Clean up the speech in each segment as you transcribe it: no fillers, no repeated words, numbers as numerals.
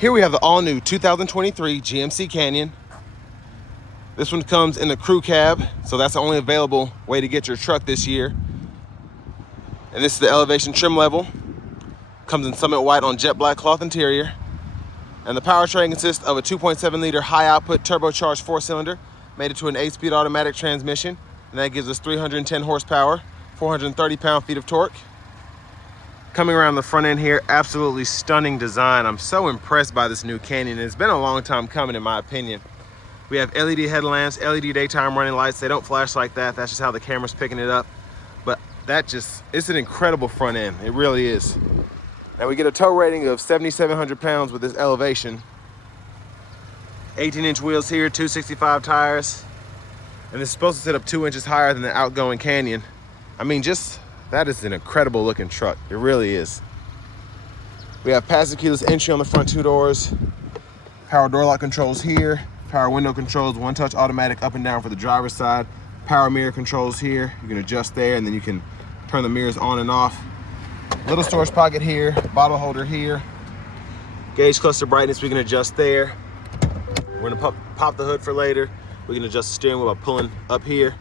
Here we have the all-new 2023 GMC Canyon. This one comes in the crew cab, so that's the only available way to get your truck this year. And this is the elevation trim level. Comes in Summit White on jet black cloth interior. And the powertrain consists of a 2.7 liter high output turbocharged 4-cylinder, mated to an 8-speed automatic transmission. And that gives us 310 horsepower, 430 pound-feet of torque. Coming around the front end here, absolutely stunning design. I'm so impressed by this new Canyon. It's been a long time coming, in my opinion. We have LED headlamps, LED daytime running lights. They don't flash like that. That's just how the camera's picking it up. But it's an incredible front end. It really is. Now we get a tow rating of 7,700 pounds with this elevation. 18-inch wheels here, 265 tires. And this is supposed to sit up 2 inches higher than the outgoing Canyon. I mean, that is an incredible looking truck. It really is. We have passive keyless entry on the front 2 doors. Power door lock controls here. Power window controls, 1-touch automatic up and down for the driver's side. Power mirror controls here. You can adjust there, and then you can turn the mirrors on and off. Little storage pocket here, bottle holder here. Gauge cluster brightness we can adjust there. We're gonna pop the hood for later. We can adjust the steering wheel by pulling up here.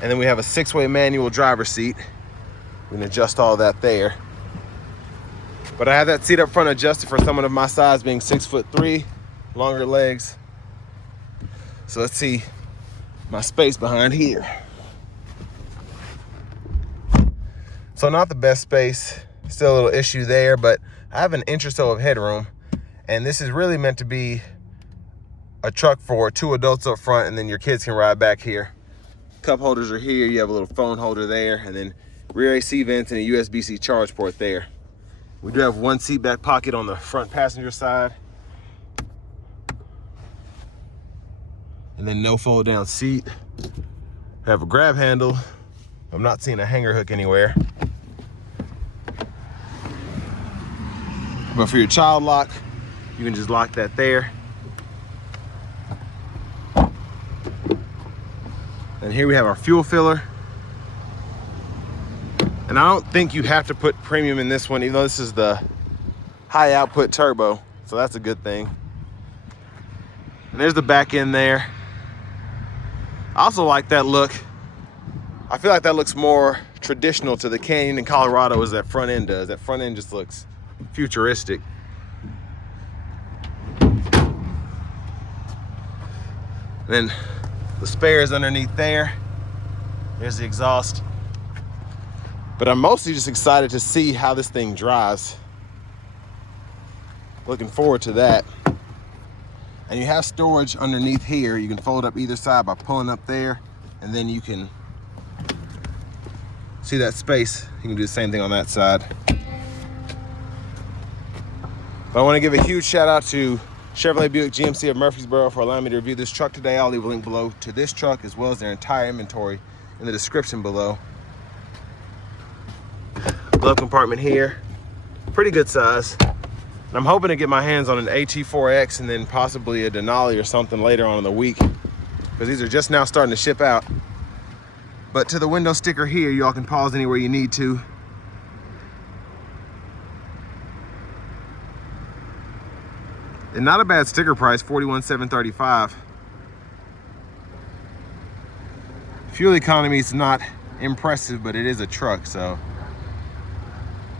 And then we have a 6-way manual driver's seat. We can adjust all that there. But I have that seat up front adjusted for someone of my size, being 6'3", longer legs. So let's see my space behind here. So not the best space, still a little issue there, but I have an inch or so of headroom. And this is really meant to be a truck for 2 adults up front, and then your kids can ride back here. Cup holders are here. You have a little phone holder there, and then rear AC vents and a USB-C charge port there. We do have 1 seat back pocket on the front passenger side. And then no fold down seat. Have a grab handle. I'm not seeing a hanger hook anywhere. But for your child lock, you can just lock that there. And here we have our fuel filler. And I don't think you have to put premium in this one, even though this is the high output turbo. So that's a good thing. And there's the back end there. I also like that look. I feel like that looks more traditional to the Canyon in Colorado as that front end does. That front end just looks futuristic. Then the spares underneath there. There's the exhaust. But I'm mostly just excited to see how this thing drives. Looking forward to that. And you have storage underneath here. You can fold up either side by pulling up there, and then you can see that space. You can do the same thing on that side. But I want to give a huge shout out to Chevrolet Buick GMC of Murfreesboro for allowing me to review this truck today. I'll leave a link below to this truck as well as their entire inventory in the description below. Glove compartment here, pretty good size. And I'm hoping to get my hands on an AT4X and then possibly a Denali or something later on in the week, because these are just now starting to ship out. But to the window sticker here, y'all can pause anywhere you need to. And not a bad sticker price, $41,735. Fuel economy is not impressive, but it is a truck, so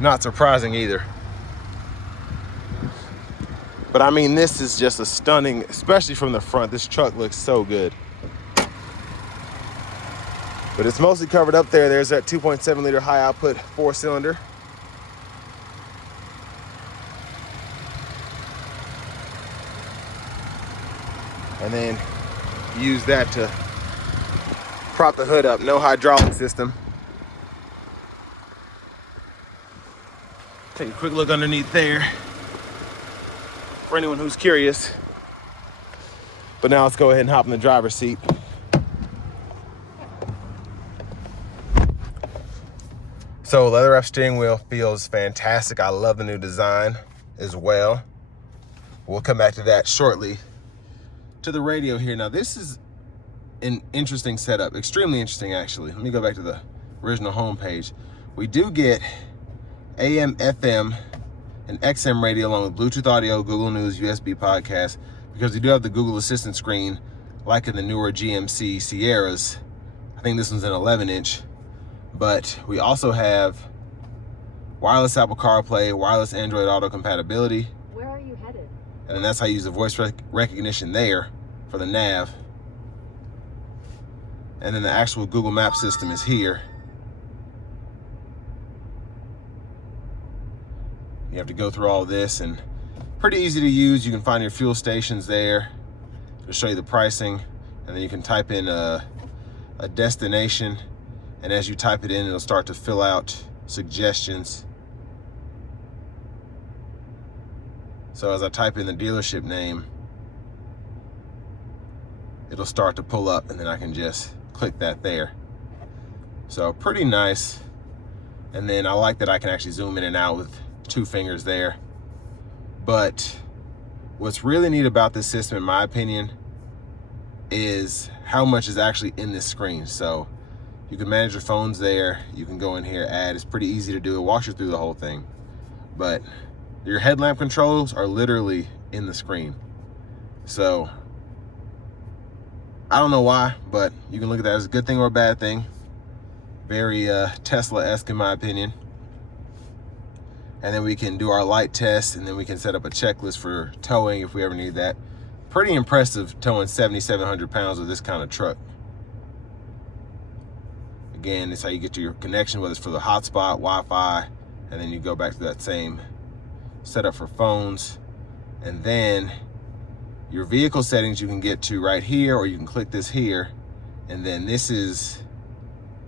not surprising either. But I mean, this is just a stunning, especially from the front. This truck looks so good. But it's mostly covered up there. There's that 2.7 liter high output 4-cylinder. And then use that to prop the hood up. No hydraulic system. Take a quick look underneath there for anyone who's curious. But now let's go ahead and hop in the driver's seat. So leather wrap steering wheel feels fantastic. I love the new design as well. We'll come back to that shortly. To the radio here. Now this is an interesting setup, extremely interesting actually. Let me go back to the original homepage. We do get AM, FM, an XM radio along with Bluetooth audio, Google News, USB podcast, because we do have the Google Assistant screen like in the newer GMC Sierras. I think this one's an 11-inch, but we also have wireless Apple CarPlay, wireless Android Auto compatibility. Where are you headed? And then that's how you use the voice recognition there for the nav. And then the actual Google Maps system is here. You have to go through all this, and pretty easy to use. You can find your fuel stations there. It'll show you the pricing, and then you can type in a destination, and as you type it in, it'll start to fill out suggestions. So as I type in the dealership name, it'll start to pull up, and then I can just click that there. So pretty nice. And then I like that I can actually zoom in and out with 2 fingers there. But what's really neat about this system, in my opinion, is how much is actually in this screen. So you can manage your phones there. You can go in here, add. It's pretty easy to do. It walks you through the whole thing. But your headlamp controls are literally in the screen. So I don't know why, but you can look at that as a good thing or a bad thing. Very Tesla-esque in my opinion. And then we can do our light test, and then we can set up a checklist for towing if we ever need that. Pretty impressive towing 7,700 pounds with this kind of truck. Again, it's how you get to your connection, whether it's for the hotspot, Wi-Fi, and then you go back to that same setup for phones. And then your vehicle settings you can get to right here, or you can click this here, and then this is,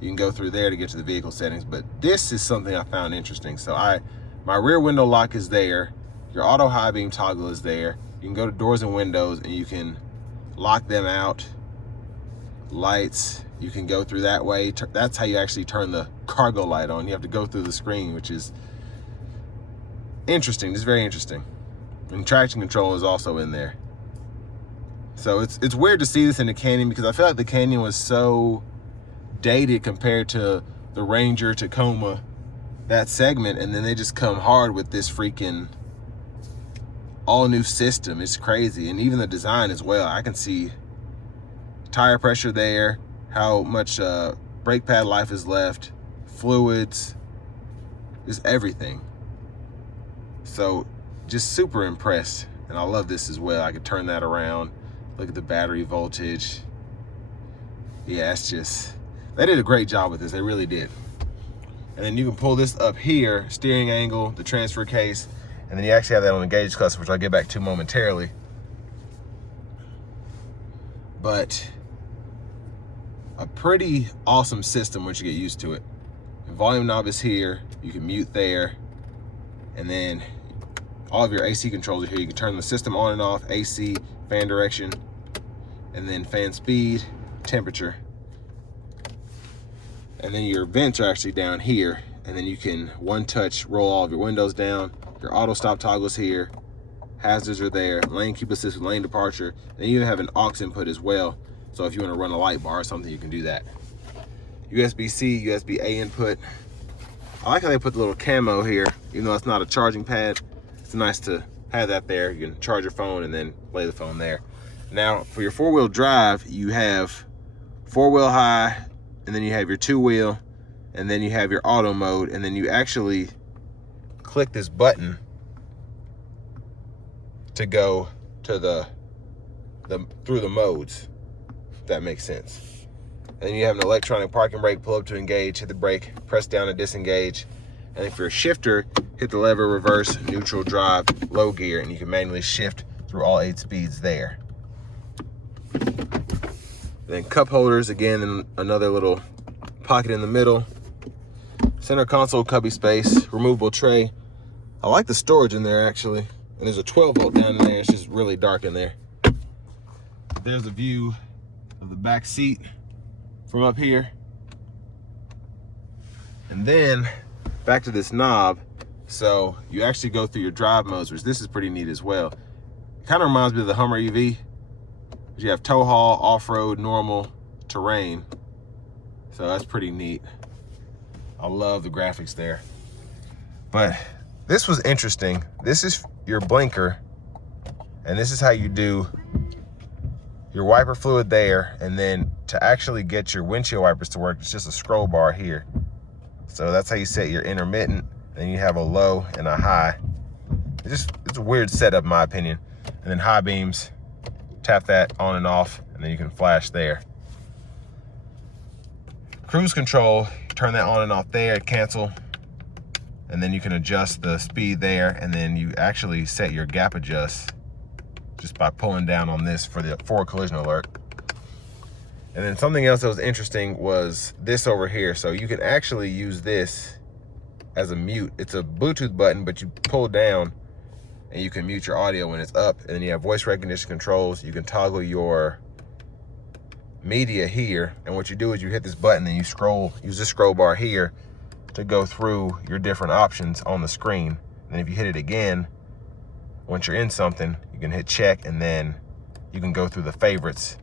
you can go through there to get to the vehicle settings. But this is something I found interesting. So my rear window lock is there, your auto high beam toggle is there, you can go to doors and windows and you can lock them out. Lights, you can go through that way. That's how you actually turn the cargo light on. You have to go through the screen, which is interesting, just very interesting. And traction control is also in there. So it's weird to see this in the Canyon, because I feel like the Canyon was so dated compared to the Ranger, Tacoma, that segment, and then they just come hard with this freaking all new system. It's crazy. And even the design as well. I can see tire pressure there, how much brake pad life is left, fluids, just everything. So just super impressed, and I love this as well. I could turn that around. Look at the battery voltage. Yeah, it's just, they did a great job with this. They really did. And then you can pull this up here, steering angle, the transfer case, and then you actually have that on the gauge cluster, which I'll get back to momentarily. But a pretty awesome system once you get used to it. The volume knob is here. You can mute there. And then all of your AC controls are here. You can turn the system on and off, AC, fan direction, and then fan speed, temperature. And then your vents are actually down here. And then you can one touch roll all of your windows down. Your auto stop toggles here. Hazards are there. Lane keep assist with lane departure. And you even have an aux input as well. So if you want to run a light bar or something, you can do that. USB-C, USB-A input. I like how they put the little camo here, even though it's not a charging pad. It's nice to have that there. You can charge your phone and then lay the phone there. Now, for your 4-wheel drive, you have 4-wheel high, and then you have your 2-wheel, and then you have your auto mode, and then you actually click this button to go to through the modes, if that makes sense. And then you have an electronic parking brake. Pull up to engage, hit the brake, press down to disengage. And if you're a shifter, hit the lever, reverse, neutral, drive, low gear, and you can manually shift through all 8 speeds there. Then cup holders, again, and another little pocket in the middle. Center console cubby space, removable tray. I like the storage in there actually. And there's a 12-volt down in there. It's just really dark in there. There's a view of the back seat from up here. And then back to this knob. So you actually go through your drive modes, which this is pretty neat as well. It kind of reminds me of the Hummer EV. You have tow haul, off-road, normal, terrain. So that's pretty neat. I love the graphics there. But This was interesting. This is your blinker, and this is how you do your wiper fluid there, and then to actually get your windshield wipers to work, it's just a scroll bar here. So that's how you set your intermittent, then you have a low and a high. It's a weird setup in my opinion. And then high beams, tap that on and off, and then you can flash there. Cruise control, turn that on and off there, cancel, and then you can adjust the speed there, and then you actually set your gap adjust just by pulling down on this for the forward collision alert. And then something else that was interesting was this over here. So you can actually use this as a mute. It's a Bluetooth button, but you pull down and you can mute your audio when it's up. And then you have voice recognition controls. You can toggle your media here. And what you do is you hit this button and you use this scroll bar here to go through your different options on the screen. And if you hit it again, once you're in something, you can hit check, and then you can go through the favorites.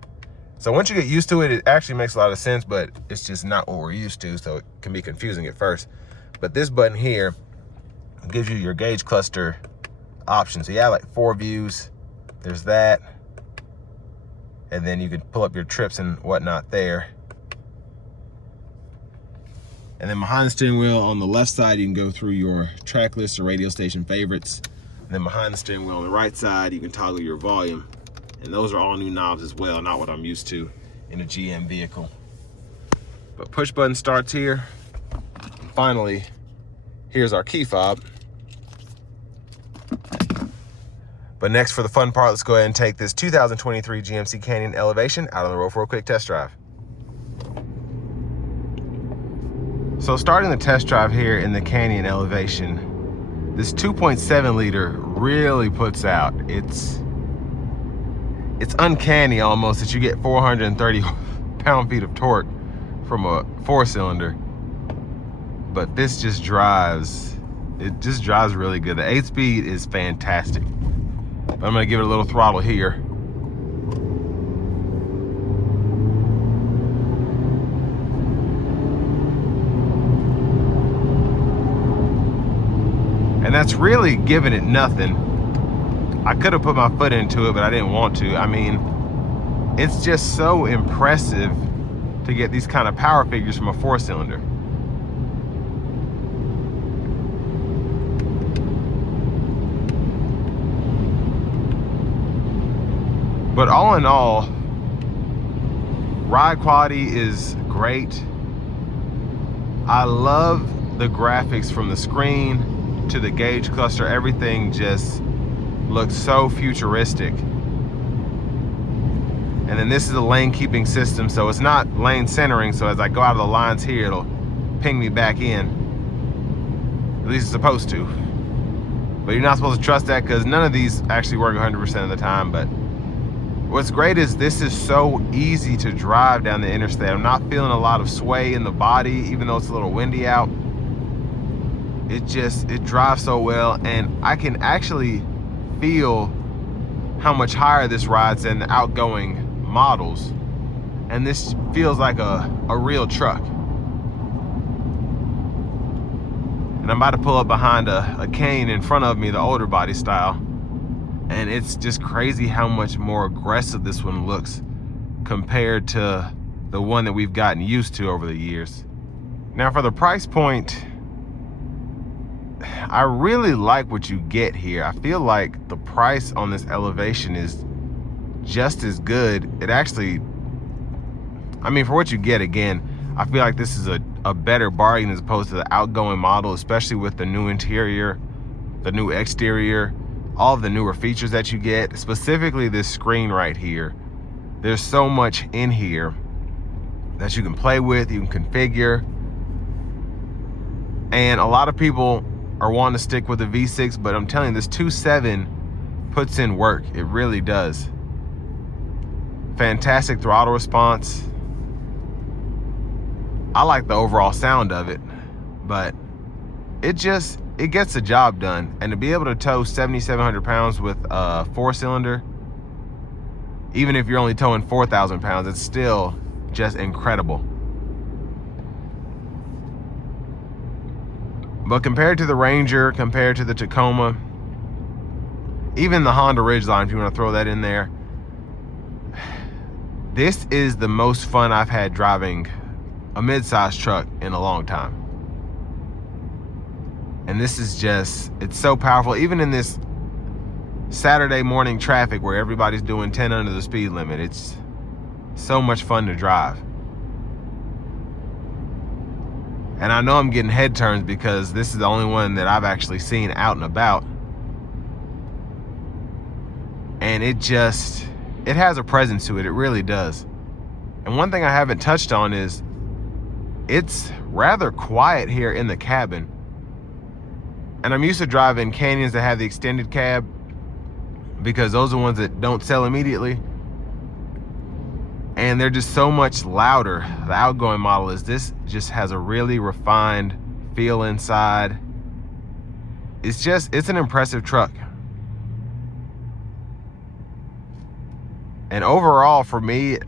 So once you get used to it, it actually makes a lot of sense, but it's just not what we're used to, so it can be confusing at first. But this button here gives you your gauge cluster options. So you have like 4 views, there's that, and then you can pull up your trips and whatnot there. And then behind the steering wheel on the left side, you can go through your track list or radio station favorites. And then behind the steering wheel on the right side, you can toggle your volume. And those are all new knobs as well, not what I'm used to in a GM vehicle. But push button starts here. Finally, here's our key fob. But next, for the fun part, let's go ahead and take this 2023 GMC Canyon Elevation out on the road for a quick test drive. So starting the test drive here in the Canyon Elevation, this 2.7 liter really puts out. It's uncanny almost that you get 430 pound-feet of torque from a 4-cylinder. But this just drives, it just drives really good. The 8-speed is fantastic. But I'm gonna give it a little throttle here. And that's really giving it nothing. I could have put my foot into it, but I didn't want to. I mean, it's just so impressive to get these kind of power figures from a 4-cylinder. But all in all, ride quality is great. I love the graphics from the screen to the gauge cluster. Everything just looks so futuristic. And then this is a lane keeping system, so it's not lane centering, so as I go out of the lines here, it'll ping me back in. At least it's supposed to. But you're not supposed to trust that, because none of these actually work 100% of the time. But what's great is this is so easy to drive down the interstate. I'm not feeling a lot of sway in the body, even though it's a little windy out. It drives so well, and I can actually feel how much higher this rides than the outgoing models. And this feels like a real truck. And I'm about to pull up behind a Cane in front of me, the older body style. And it's just crazy how much more aggressive this one looks compared to the one that we've gotten used to over the years. Now for the price point, I really like what you get here. I feel like the price on this Elevation is just as good. It actually, I mean, for what you get, again, I feel like this is a better bargain as opposed to the outgoing model, especially with the new interior, the new exterior, all of the newer features that you get, specifically this screen right here. There's so much in here that you can play with, you can configure. And a lot of people are wanting to stick with the V6, but I'm telling you, this 2.7 puts in work. It really does. Fantastic throttle response. I like the overall sound of it, but it gets the job done. And to be able to tow 7,700 pounds with a 4-cylinder, even if you're only towing 4,000 pounds, it's still just incredible. But compared to the Ranger, compared to the Tacoma, even the Honda Ridgeline, if you want to throw that in there, this is the most fun I've had driving a mid-sized truck in a long time. And this is just, it's so powerful. Even in this Saturday morning traffic where everybody's doing 10 under the speed limit, it's so much fun to drive. And I know I'm getting head turns because this is the only one that I've actually seen out and about. And it has a presence to it. It really does. And one thing I haven't touched on is it's rather quiet here in the cabin. And I'm used to driving Canyons that have the extended cab because those are the ones that don't sell immediately. And they're just so much louder. The outgoing model is this just has a really refined feel inside. It's an impressive truck. And overall for me,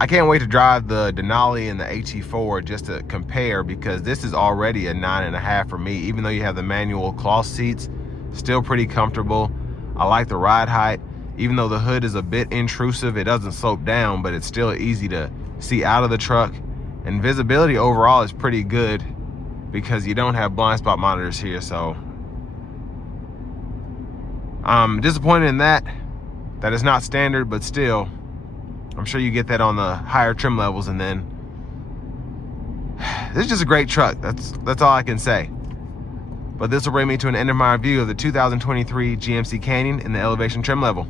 I can't wait to drive the Denali and the HE4 just to compare, because this is already a 9.5 for me. Even though you have the manual cloth seats, still pretty comfortable. I like the ride height. Even though the hood is a bit intrusive, it doesn't slope down, but it's still easy to see out of the truck. And visibility overall is pretty good because you don't have blind spot monitors here. So I'm disappointed in that it's not standard, but still, I'm sure you get that on the higher trim levels. And then this is just a great truck. That's all I can say. But this will bring me to an end of my review of the 2023 GMC Canyon in the Elevation trim level.